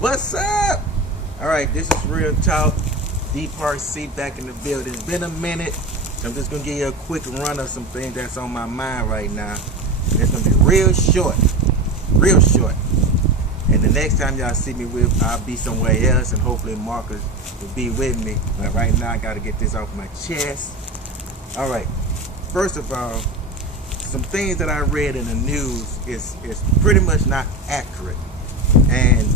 What's up? Alright, this is Real Talk. D-Part-C back in the building. It's been a minute. I'm just going to give you a quick run of some things that's on my mind right now. And it's going to be real short. Real short. And the next time y'all see me with, I'll be somewhere else, and hopefully Marcus will be with me. But right now, I got to get this off my chest. Alright. First of all, some things that I read in the news is pretty much not accurate. And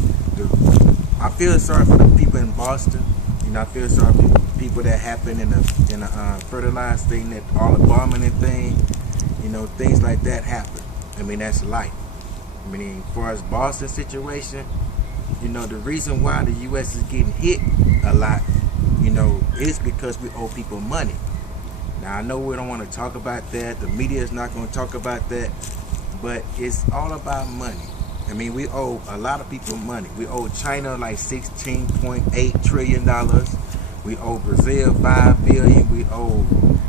I feel sorry for the people in Boston. You know, I feel sorry for the people that happened in a fertilized thing, that all the bombing and thing. You know, things like that happen. I mean, that's life. I mean, as far as Boston situation, you know, the reason why the U.S. is getting hit a lot, you know, is because we owe people money. Now, I know we don't want to talk about that. The media is not going to talk about that. But it's all about money. I mean, we owe a lot of people money. We owe China like $16.8 trillion. We owe Brazil $5 billion.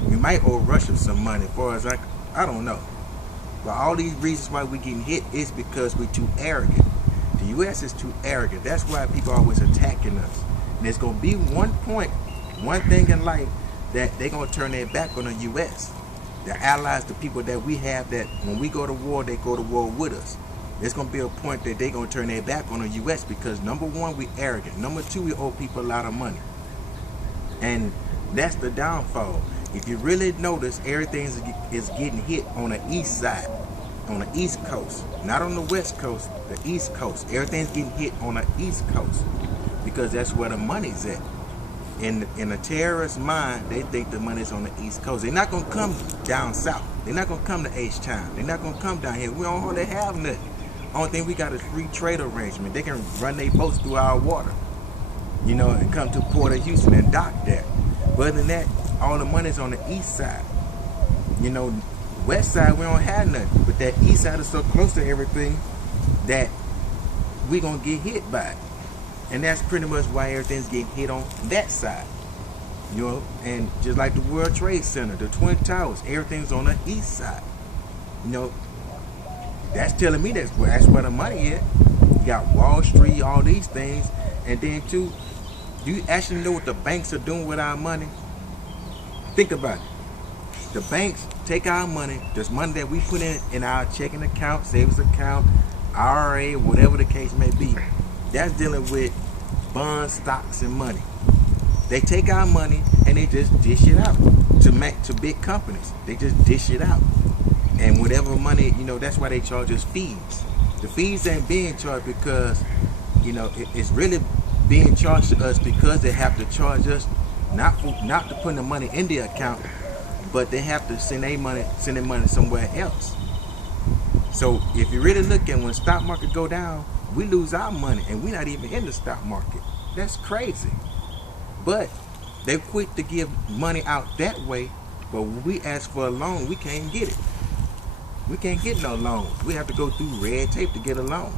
We might owe Russia some money. As far as I don't know. But all these reasons why we getting hit is because we're too arrogant. The U.S. is too arrogant. That's why people are always attacking us. And there's going to be one thing in life that they're going to turn their back on the U.S. The allies, the people that we have, that when we go to war, they go to war with us. There's going to be a point that they're going to turn their back on the U.S. because, number one, we arrogant. Number two, we owe people a lot of money. And that's the downfall. If you really notice, everything is getting hit on the east side, on the east coast. Not on the west coast, the east coast. Everything's getting hit on the east coast because that's where the money's at. In a terrorist mind, they think the money's on the east coast. They're not going to come down south. They're not going to come to H-Town. They're not going to come down here. We don't hardly have nothing. Only thing we got is free trade arrangement. They can run their boats through our water, you know, and come to Port of Houston and dock there. But other than that, all the money's on the east side. You know, west side, we don't have nothing. But that east side is so close to everything that we going to get hit by it. And that's pretty much why everything's getting hit on that side. You know, and just like the World Trade Center, the Twin Towers, everything's on the east side. You know, that's telling me that's where the money is. You got Wall Street, all these things. And then too, do you actually know what the banks are doing with our money? Think about it. The banks take our money, this money that we put in our checking account, savings account, IRA, whatever the case may be. That's dealing with bonds, stocks, and money. They take our money and they just dish it out to big companies. They just dish it out. And whatever money, you know, that's why they charge us fees. The fees ain't being charged because, you know, it's really being charged to us because they have to charge us not to put the money in the account, but they have to send their money somewhere else. So if you really look at when stock market go down, we lose our money and we're not even in the stock market. That's crazy. But they quick to give money out that way, but when we ask for a loan, we can't get it. We can't get no loans. We have to go through red tape to get a loan.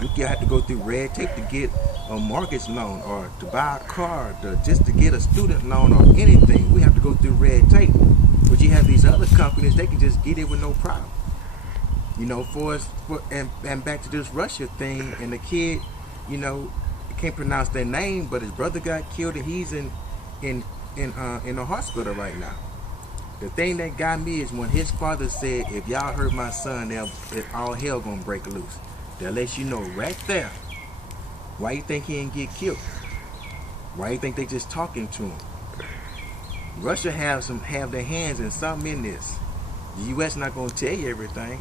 We have to go through red tape to get a mortgage loan or to buy a car, just to get a student loan or anything. We have to go through red tape. But you have these other companies, they can just get it with no problem. You know, and back to this Russia thing, and the kid, you know, can't pronounce their name, but his brother got killed and he's in the hospital right now. The thing that got me is when his father said, if y'all hurt my son, all hell gonna break loose. That lets you know right there why you think he didn't get killed. Why you think they just talking to him. Russia have their hands in something in this. The U.S. not gonna tell you everything.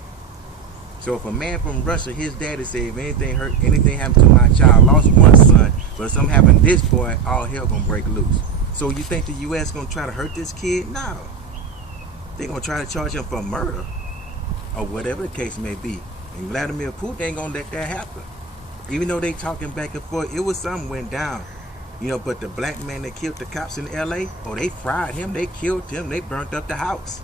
So if a man from Russia, his daddy said, if anything happened to my child, lost one son, but something happened to this boy, all hell gonna break loose. So you think the U.S. gonna try to hurt this kid? No. They're gonna try to charge him for murder or whatever the case may be. And Vladimir Putin ain't gonna let that happen. Even though they talking back and forth, it was something went down. You know, but the black man that killed the cops in L.A., they fried him, they killed him, they burnt up the house.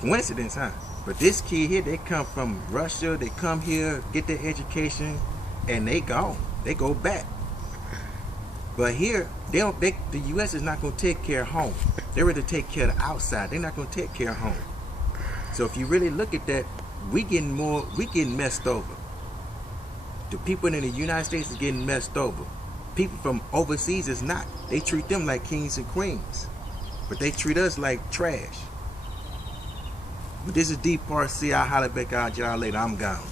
Coincidence, huh? But this kid here, they come from Russia, they come here, get their education, and they gone. They go back. But here, the U.S. is not going to take care of home. They're ready to take care of the outside. They're not going to take care of home. So if you really look at that, we getting messed over. The people in the United States is getting messed over. People from overseas is not. They treat them like kings and queens, but they treat us like trash. But this is Deep Part C. I'll holler back out y'all later. I'm gone.